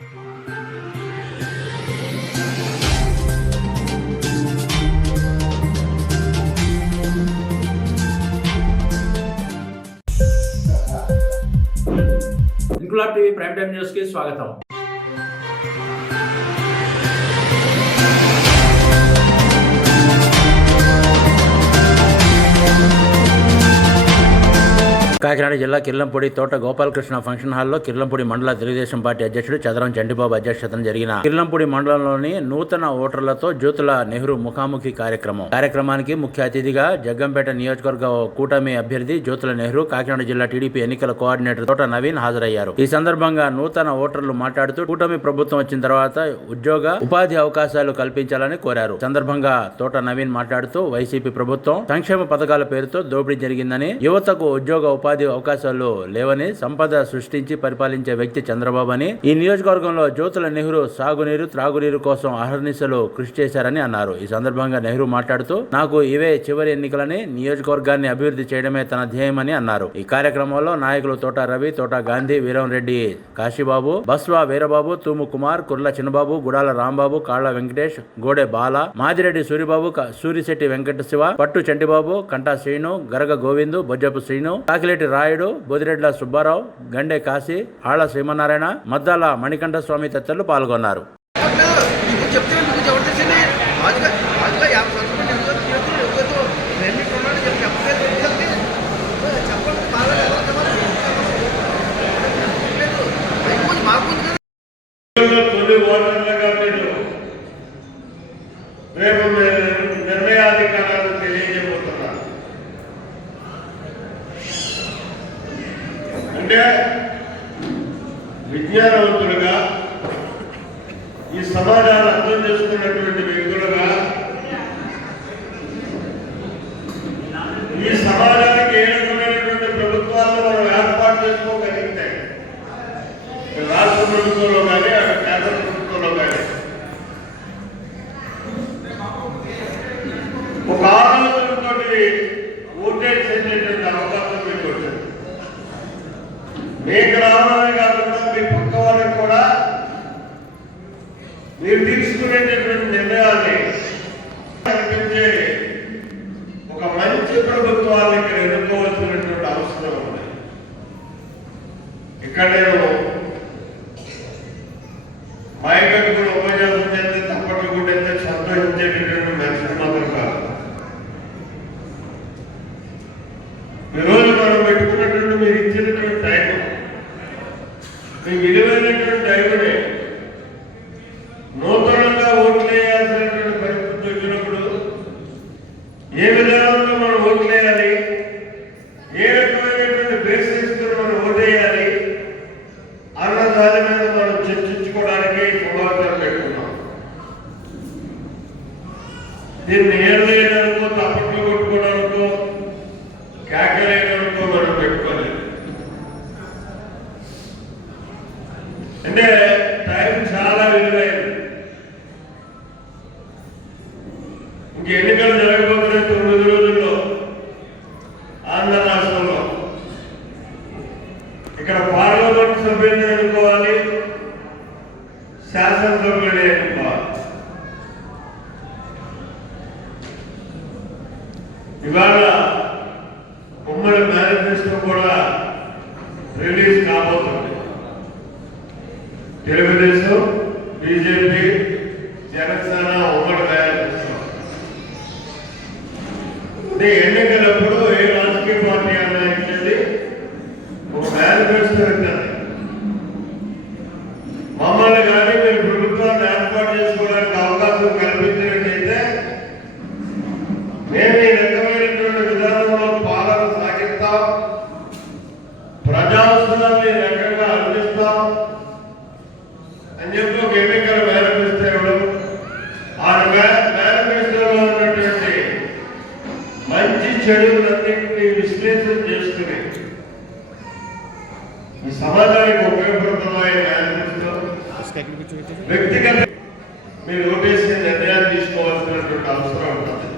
Inquilab TV prime time news కి స్వాగతం. కాకినాడ జిల్లా కిర్లంపూడి తోట గోపాలకృష్ణ ఫంక్షన్ హాల్లో కిర్లంపూడి మండల తెలుగుదేశం పార్టీ అధ్యక్షుడు చదరం చంటిబాబు అధ్యక్షతన జరిగిన కిర్లంపూడి మండలంలోని నూతన ఓటర్లతో జ్యోతుల నెహ్రూ ముఖాముఖి కార్యక్రమానికి ముఖ్య అతిథిగా జగ్గంపేట నియోజకవర్గ కూటమి అభ్యర్థి జ్యోతుల నెహ్రూ, కాకినాడ జిల్లా టీడీపీ ఎన్నికల కోఆర్డినేటర్ తోట నవీన్ హాజరయ్యారు. ఈ సందర్భంగా నూతన ఓటర్లు మాట్లాడుతూ కూటమి ప్రభుత్వం వచ్చిన తర్వాత ఉపాధి అవకాశాలు కల్పించాలని కోరారు. సందర్భంగా తోట నవీన్ మాట్లాడుతూ వైసీపీ ప్రభుత్వం సంక్షేమ పథకాల పేరుతో దోపిడీ జరిగిందని, యువతకు ఉద్యోగ ఉపాధి అవకాశాలు లేవని, సంపద సృష్టించి పరిపాలించే వ్యక్తి చంద్రబాబు అని, ఈ నియోజకవర్గంలో జ్యోతుల నెహ్రూ సాగునీరు, త్రాగునీరు కోసం అహర్నిశలు కృషి చేశారని అన్నారు. ఈ సందర్భంగా నెహ్రూ మాట్లాడుతూ, నాకు ఇవే చివరి ఎన్నికలని, నియోజకవర్గాన్ని అభివృద్ధి చేయడమే తన ధ్యేయమని అన్నారు. ఈ కార్యక్రమంలో నాయకులు తోట రవి, తోట గాంధీ, వీరంరెడ్డి కాశీబాబు, బస్వా వీరబాబు, తూము కుమార్, కుర్ల చిన్నబాబు, గుడాల రాంబాబు, కాళ్ల వెంకటేష్, గోడె బాల, మాదిరెడ్డి సూరిబాబు, సూరిశెట్టి వెంకట శివ, పట్టు చంటిబాబు, కంటా శ్రీను, గరగ గోవిందు, బొజ్జపు శ్రీను, కాకిలేటి రాయుడు, బోదిరెడ్ల సుబ్బారావు, గండే కాశీ, ఆళ్ల శ్రీమన్నారాయణ, మద్దాల మణికంఠ స్వామి తదితరులు పాల్గొన్నారు. నిర్ణయాధికారాలు తెలియజేయబోతున్నారు. అంటే విజ్ఞానవంతులుగా, ఈ సమాజాన్ని అర్థం చేసుకున్నటువంటి వ్యక్తులుగా, ఈ సమాజానికి ఏ రకమైనటువంటి ప్రభుత్వాలను మనం ఏర్పాటు చేసుకోగలిగితే, రాష్ట్ర ప్రభుత్వంలో కానీ అక్కడ కేంద్ర ప్రభుత్వంలో కానీ ఒక ఆలోచనతో ఓటేజ్ చేసేటువంటి అవకాశం మీకు వచ్చింది. మీకు రావడమే కాకుండా మీ పక్క వాళ్ళకి కూడా మీరు తీసుకునేటటువంటి నిర్ణయాన్ని కనిపించే ఒక మంచి ప్రభుత్వాన్ని ఇక్కడ ఎన్నుకోవాల్సినటువంటి అవసరం ఉంది. ఇక్కడ నేను మైకకు కూడా ఉపన్యాసం చేస్తే, తప్పట్లు కూడా సంతోషించేటటువంటి మనుషులు మాత్రం కాదు. ఈరోజు మనం పెట్టుకున్నటువంటి, మీరు ఇచ్చినటువంటి టైం, మీ విలువైనటువంటి టైంని నూతనంగా ఓట్లు వేయాల్సినటువంటి పరిస్థితి వచ్చినప్పుడు ఏ విధానంలో మనం ఓట్లు వేయాలి, ఏ రకమైనటువంటి బేసిస్ మనం ఓటు వేయాలి అన్న దాని మీద మనం చర్చించుకోవడానికి సమాచారం పెట్టుకున్నాం. దీన్ని ఏళ్ళేయడానికో, తప్పట్లు కొట్టుకోవడానికో, కేకలేయడానికో మనం పెట్టుకోలేదు. అంటే టైం చాలా విలువైంది. ఇంక ఎన్నికలు జరగబోతున్న 9 రోజుల్లో ఆంధ్ర రాష్ట్రంలో ఇక్కడ పార్లమెంట్ సభ్యుల్ని ఎన్నుకోవాలి, శాసనసభ్యుల్ని ఎన్నుకోవాలి. ఇవాళ ఉమ్మడి మేనిఫెస్టో కూడా రిలీజ్ కాబోతుంది. తెలుగుదేశం, బీజేపీ, జనసేన ఉమ్మడి మేనిఫెస్టో. ఎన్నికలప్పుడు ఏ రాజకీయ పార్టీ అన్నా ఇచ్చేది ఒక మేనిఫెస్టో ఇస్తుంది. మమ్మల్ని కానీ మీరు ప్రభుత్వాన్ని ఏర్పాటు చేసుకోవడానికి అవకాశం కల్పించినట్టయితే మేము ఈ రకమైనటువంటి విధానంలో పాలన సాగిస్తాం, ప్రజాస్వామ్యాన్ని రకంగా అందిస్తాం అని చెప్పి ఒక ఎన్నికల మేనిఫెస్టో ఇవ్వడం, ఆ మేనిఫెస్టోలో ఉన్నటువంటి మంచి చెడులన్నింటినీ విశ్లేషణ చేసుకుని ఈ సమాజానికి ఉపయోగపడుతున్నాయి మేనిఫెస్టో. వ్యక్తిగత మీరు ఓటేసి నిర్ణయాలు తీసుకోవాల్సినటువంటి అవసరం ఉంటుంది.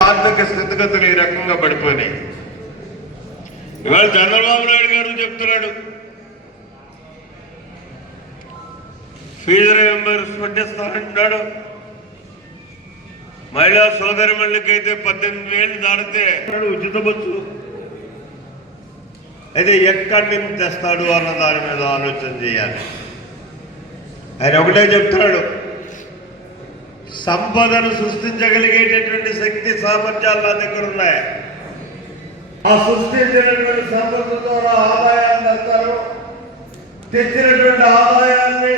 ఆర్థిక స్థితిగతులు ఈ రకంగా పడిపోయినాయి. ఇవాళ చంద్రబాబు నాయుడు గారు చెప్తున్నాడు ఫీజు రియంబర్స్మెంట్ ఇస్తానంటున్నాడు. మహిళా సోదరిమణులకైతే 18,000 దాటితే ఉచిత బస్సు అయితే ఎక్కడి నుంచి తెస్తాడు అన్న దాని మీద ఆలోచన చేయాలి. ఆయన ఒకటే చెప్తున్నాడు, సంపదను సృష్టించగలిగేటటువంటి శక్తి సామర్థ్యాలు నా దగ్గర ఉన్నాయి. ఆ సృష్టించినటువంటి సంపద ద్వారా ఆదాయాన్ని తెస్తారు. తెచ్చినటువంటి ఆదాయాన్ని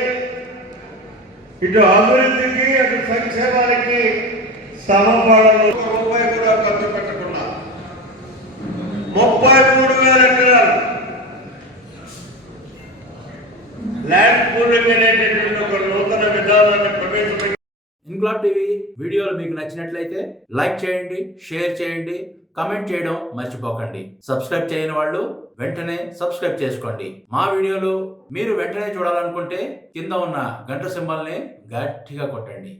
ఇటు అభివృద్ధికి అటు సంక్షేమానికి సమపాడలు రూపాయి కూడా ఖర్చు పెట్టకుండా 33,000 ఎకరాలు ల్యాండ్ పూలింగ్ అనేటటువంటి ఒక నూతన విధానాన్ని ప్రవేశపెట్టి ఇన్క్లాబ్ టీవీ వీడియోలు మీకు నచ్చినట్లయితే లైక్ చేయండి, షేర్ చేయండి, కమెంట్ చేయడం మర్చిపోకండి. సబ్స్క్రైబ్ చేయని వాళ్ళు వెంటనే సబ్స్క్రైబ్ చేసుకోండి. మా వీడియోలు మీరు వెంటనే చూడాలనుకుంటే కింద ఉన్న గంట సింబల్ని గట్టిగా కొట్టండి.